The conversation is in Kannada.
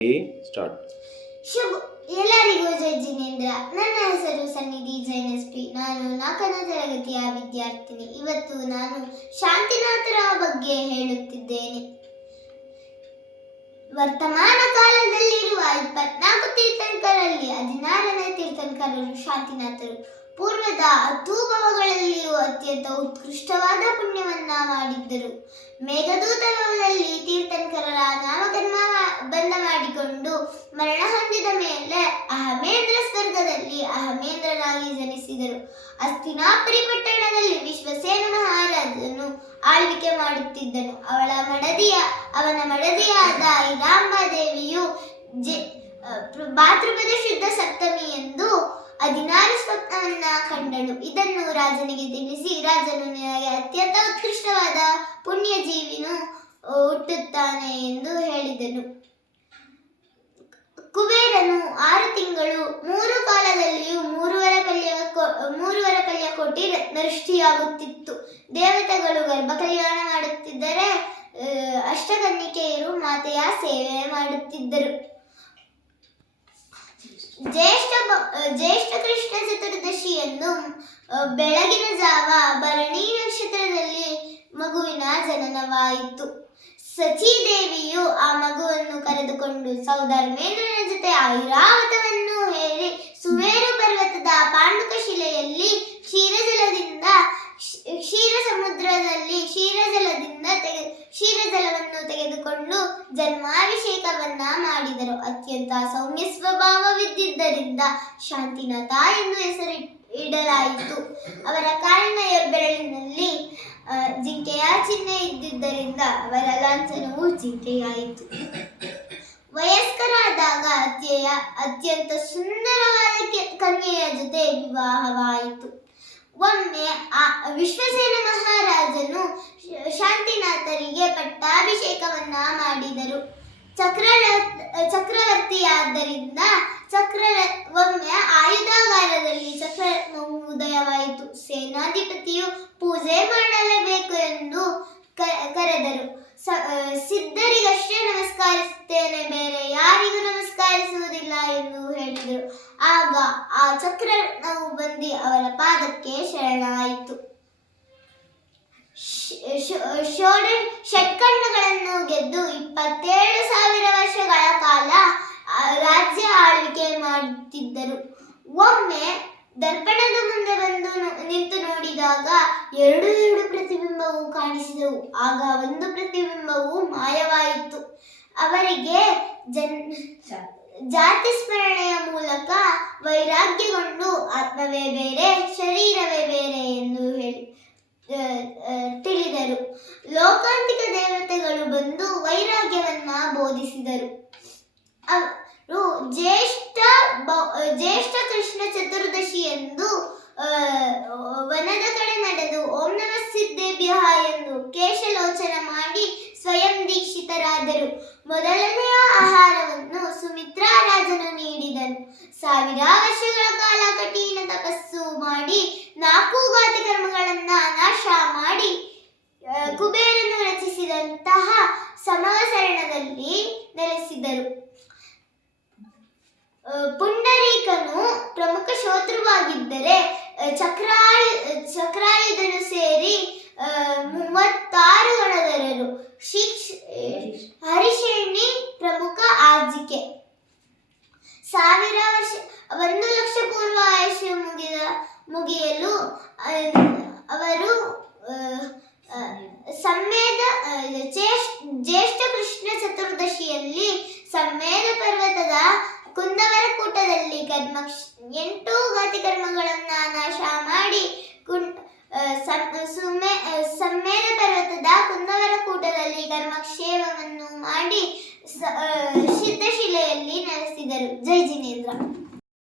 ಸ್ಟಾರ್ಟ್ ಶುಭ. ಎಲ್ಲರಿಗೂ ಜೈ ಜಿನೇಂದ್ರ. ನನ್ನ ಹೆಸರು ಸನ್ನಿಧಿ ಜೈನ್ ಎಸ್ ಪಿ. ನಾನು ನಾಲ್ಕನೇ ತರಗತಿಯ ವಿದ್ಯಾರ್ಥಿನಿ. ಇವತ್ತು ನಾನು ಶಾಂತಿನಾಥರ ಬಗ್ಗೆ ಹೇಳುತ್ತಿದ್ದೇನೆ. ವರ್ತಮಾನ ಕಾಲದಲ್ಲಿರುವ ಇಪ್ಪತ್ನಾಲ್ಕು ತೀರ್ಥಂಕರಲ್ಲಿ ಹದಿನಾರನೇ ತೀರ್ಥಂಕರರು ಶಾಂತಿನಾಥರು. ಪೂರ್ವದ ಅತೂಭವಗಳಲ್ಲಿಯೂ ಅತ್ಯಂತ ಉತ್ಕೃಷ್ಟವಾದ ಪುಣ್ಯವನ್ನ ಮಾಡಿದ್ದರು. ಮೇಘದೂತವನಲ್ಲಿ ತೀರ್ಥಂಕರರ ನಾಮಕರ್ಮ ಬಂದ ಮಾಡಿಕೊಂಡು ಮರಣ ಹೊಂದಿದ ಮೇಲೆ ಅಹಮೇಂದ್ರ ಸ್ವರ್ಗದಲ್ಲಿ ಅಹಮೇಂದ್ರನಾಗಿ ಜನಿಸಿದರು. ಅಸ್ತಿನಾಪುರಿ ಪಟ್ಟಣದಲ್ಲಿ ವಿಶ್ವಸೇನ ಮಹಾರಾಜನು ಆಳ್ವಿಕೆ ಮಾಡುತ್ತಿದ್ದನು. ಅವಳ ಮಡದಿಯ, ಅವನ ಮಡದಿಯಾದ ಐರಾಂಬಾದೇವಿಯು ಜೆ ಭಾತೃಪದ ಶುದ್ಧ ಸಪ್ತಮಿ ಎಂದು ಹದಿನಾರು ಸ್ವಪ್ನವನ್ನ ಕಂಡಳು ಇದನ್ನು ರಾಜನಿಗೆ ತಿಳಿಸಿ ರಾಜನು ನಿನಗೆ ಅತ್ಯಂತ ಉತ್ಕೃಷ್ಟವಾದ ಪುಣ್ಯ ಜೀವಿನು ಹುಟ್ಟುತ್ತಾನೆ ಎಂದು ಹೇಳಿದನು. ಕುಬೇರನು ಆರು ತಿಂಗಳು ಮೂರು ಕಾಲದಲ್ಲಿಯೂ ಮೂರುವರೆ ಪಲ್ಯ ಮೂರುವರ ಪಲ್ಯ ಕೊಟ್ಟಿ ದೃಷ್ಟಿಯಾಗುತ್ತಿತ್ತು ದೇವತೆಗಳು ಗರ್ಭ ಕಲ್ಯಾಣ ಮಾಡುತ್ತಿದ್ದರೆ ಅಷ್ಟಗನ್ನಿಕೆಯರು ಮಾತೆಯ ಸೇವೆ ಮಾಡುತ್ತಿದ್ದರು. ಬ- ಜ್ಯೇಷ್ಠ ಕೃಷ್ಣ ಚತುರ್ದಶಿಯನ್ನು ಬೆಳಗಿನ ಜಾವ ಭರಣಿ ನಕ್ಷತ್ರದಲ್ಲಿ ಮಗುವಿನ ಜನನವಾಯಿತು. ಸಚಿದೇವಿಯು ಆ ಮಗುವನ್ನು ಕರೆದುಕೊಂಡು, ಸೌಧರ್ಮೇಂದ್ರನ ಜೊತೆ ಐರಾವತವನ್ನು ಹೇರಿ ಸುಮೇರು ತೆಗೆದುಕೊಂಡು ಜನ್ಮಾಭಿಷೇಕವನ್ನ ಮಾಡಿದರು. ಅತ್ಯಂತ ಸೌಮ್ಯ ಸ್ವಭಾವವಿದ್ದಿದ್ದರಿಂದ ಶಾಂತಿನಾಥ ಎಂದು ಹೆಸರಿ ಇಡಲಾಯಿತು. ಅವರ ಕಾಲಿನ ಹೆಬ್ಬೆರಳಿನಲ್ಲಿ ಆ, ಜಿಂಕೆಯ ಚಿಹ್ನೆ ಇದ್ದಿದ್ದರಿಂದ ಅವರ ಲಾಂಛನವು ಜಿಂಕೆಯಾಯಿತು. ವಯಸ್ಕರಾದಾಗ ಅತ್ಯಯ ಅತ್ಯಂತ ಸುಂದರವಾದ ಕನ್ಯೆಯ ಜೊತೆ ವಿವಾಹವಾಯಿತು. ಒಮ್ಮೆ ಆ ವಿಶ್ವಸೇನ ಮಹಾರಾಜನು ಪಟ್ಟಾಭಿಷೇಕವನ್ನ ಮಾಡಿದರು. ಚಕ್ರ ಚಕ್ರವರ್ತಿಯಾದ್ದರಿಂದ ಚಕ್ರ ಒಮ್ಮೆ ಆಯುಧಾಗಾರದಲ್ಲಿ ಚಕ್ರ ಉದಯವಾಯಿತು. ಸೇನಾಧಿಪತಿಯು ಪೂಜೆ ಮಾಡಲೇಬೇಕು ಎಂದು ಕರೆದರು. ಸಿದ್ಧರಿಗಷ್ಟೇ ನಮಸ್ಕರಿಸುತ್ತೇನೆ, ಬೇರೆ ಯಾರಿಗೂ ನಮಸ್ಕರಿಸುವುದಿಲ್ಲ ಎಂದು ಹೇಳಿದರು. ಆಗ ಆ ಚಕ್ರರತ್ನವು ಬಂದು ಅವರ ಪಾದಕ್ಕೆ ಶರಣಾಯಿತು. ಷಟ್ಕಂಡಗಳನ್ನು ಗೆದ್ದು ಇಪ್ಪತ್ತೇಳು ಸಾವಿರ ವರ್ಷಗಳ ಕಾಲ ರಾಜ್ಯ ಆಳ್ವಿಕೆ ಮಾಡುತ್ತಿದ್ದರು ಒಮ್ಮೆ ದರ್ಪಣದ ಮುಂದೆ ಬಂದು ನಿಂತು ನೋಡಿದಾಗ ಎರಡು ಎರಡು ಪ್ರತಿಬಿಂಬವು ಕಾಣಿಸಿದವು. ಆಗ ಒಂದು ಪ್ರತಿಬಿಂಬವು ಮಾಯವಾಯಿತು. ಅವರಿಗೆ ಜನ್, ಜಾತಿ ಸ್ಮರಣೆಯ ಮೂಲಕ ವೈರಾಗ್ಯಗೊಂಡು ಆತ್ಮವೇ ಬೇರೆ, ಶರೀರವೇ ಬೇರೆ ಎಂದು ಹೇಳಿ. ಲೋಕಾಂತಿಕ ದೇವತೆಗಳು ಬಂದು ವೈರಾಗ್ಯವನ್ನ ಬೋಧಿಸಿದರು. ಅವರು ಜ್ಯೇಷ್ಠ ಜ್ಯೇಷ್ಠ ಕೃಷ್ಣ ಚತುರ್ದಶಿ ಎಂದು ವನದ ಕಡೆ ನಡೆದು ಓಂ ನಮ ಸಿದ್ದೇಭ್ಯ ಎಂದು ಕೇಶಲೋಚನ ಮಾಡಿ ಸ್ವಯಂ ದೀಕ್ಷಿತರಾದರು. ಮೊದಲನೆಯ ಆಹಾರವನ್ನು ಸುಮಿತ್ರಾ ರಾಜನು ನೀಡಿದನು. ಸಾವಿರ ವರ್ಷಗಳ ಕಾಲ ಕಠಿಣ ತಪಸ್ಸು ಮಾಡಿ ನಾಲ್ಕು ಘಾತಿ ಕರ್ಮಗಳನ್ನ ನಾಶ ಮಾಡಿ ಆ, ಕುಬೇರನು ಸಮವಸರಣದಲ್ಲಿ ನೆಲೆಸಿದರು. ಪುಂಡರೀಕನು ಪ್ರಮುಖ ಶೋತೃವಾಗಿದ್ದರೆ ಚಕ್ರಾಯ ಚಕ್ರಾಯು ಚಕ್ರಾಯುಧನು ಸೇರಿ ಮೂವತ್ತಾರು ಗಣಧರರು ಶಿಕ್ಷ ಹರಿಶೇಣಿ ಪ್ರಮುಖ ಆಜಿಕೆ ಸಾವಿರ ವರ್ಷ, ಒಂದು ಲಕ್ಷ ಪೂರ್ವ ಆಯುಷ್ಯ ಮುಗಿದ, ಮುಗಿಯಲು ಆ, ಅವರು ಆ, ಆ, ಸಮ್ಮೇದ ಆ, ಜ್ಯೇಷ್- ಜ್ಯೇಷ್ಠ ಕೃಷ್ಣ ಚತುರ್ದಶಿಯಲ್ಲಿ ಸಮ್ಮೇದ ಪರ್ವತದ ಕುಂದವರ ಕೂಟದಲ್ಲಿ ಕರ್ಮ ಎಂಟು ಘಾತಿ ಕರ್ಮಗಳನ್ನ ನಾಶ ಮಾಡಿ ಸಮ್ಮೇದ ಪರ್ವತದ ಕುಂದವರ ಕೂಟದಲ್ಲಿ ಕರ್ಮಕ್ಷೇಮವನ್ನು ಮಾಡಿ ಸಿದ್ಧಶಿಲೆಯಲ್ಲಿ ನೆಲೆಸಿದರು. ಜೈ ಜಿನೇಂದ್ರ.